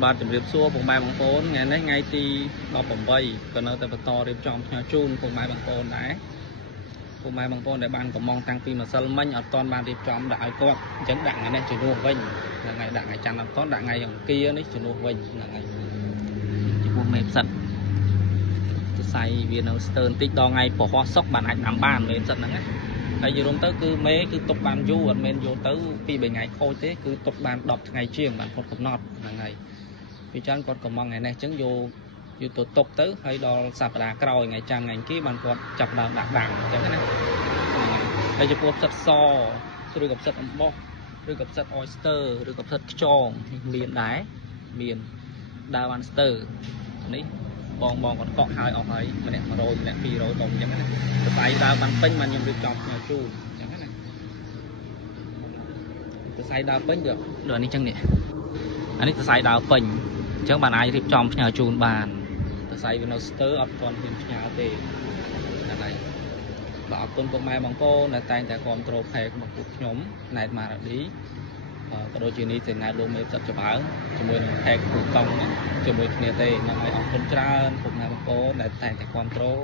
បាទជំរាបសួរពុកម៉ែបងប្អូនថ្ងៃនេះថ្ងៃទី18ក៏នៅតែបន្តរៀបចំផ្ញើជូនពុកម៉ែបងប្អូនដែរពុកម៉ែបងប្អូនដែលបានកំងតាំងពីម្សិលមិញអត់ទាន់បានរៀបចំដាក់ឲ្យគាត់អញ្ចឹងដាក់ថ្ងៃនេះជំនួសវិញថ្ងៃដាក់ថ្ងៃច័ន្ទអត់ទាន់ដាក់ថ្ងៃអង្គារនេះជំនួសវិញថ្ងៃចំពោះមេផ្សិតទៅសៃវានៅស្ទើរបន្តិចដល់ថ្ងៃប្រហោះសុកបានអាចដាំបានមេផ្សិតហ្នឹងណាហើយយល់ទៅគឺមេគឺទុកបានយូរអត់មែនយកទៅពី3ថ្ងៃខូចទេគឺទុកបាន10ថ្ងៃជាងបានគាត់កំណត់ហ្នឹងហើយពីចឹងគាត់កំងថ្ងៃនេះអញ្ចឹងយកទៅទុកទៅហើយដល់សប្តាហ៍ក្រោយថ្ងៃច័ន្ទថ្ងៃគេបានគាត់ចាប់ដើមដាក់ដាំអញ្ចឹងណាហើយចំពោះផ្សិតសឬក៏ផ្សិតអំបោះឬក៏ផ្សិត oyster ឬក៏ផ្សិតខ្យងមានដែរមានដើរបានស្ទើរនេះបងគាត់កក់ហើយអស់ហើយម្នាក់100ម្នាក់200ដុំអញ្ចឹងណាសរសៃដើរបានពេញបានខ្ញុំរៀបចំផ្ញើជូនអញ្ចឹងណាសរសៃដើរពេញដូចនេះអញ្ចឹងនេះអានេះសរសៃដើរពេញអញ្ចឹងបានអាចរៀបចំផ្ញើជូនបានសរសៃវានៅស្ទើរអត់ទាន់ហ៊ានផ្ញើទេហ្នឹងហើយបាទអរគុណពុកម៉ែបងប្អូនដែលតែងតែគ្រប់គ្រងផែរបស់ពួកខ្ញុំណែតម៉ារ៉ាឌីក៏ដូចជានេះទៅណែតលោកមេផ្សិតច្បើងជាមួយនឹងផែគូកង់ជាមួយគ្នាទេហ្នឹងហើយអរគុណច្រើនពុកម៉ែបងប្អូនដែលតែងតែគ្រប់គ្រង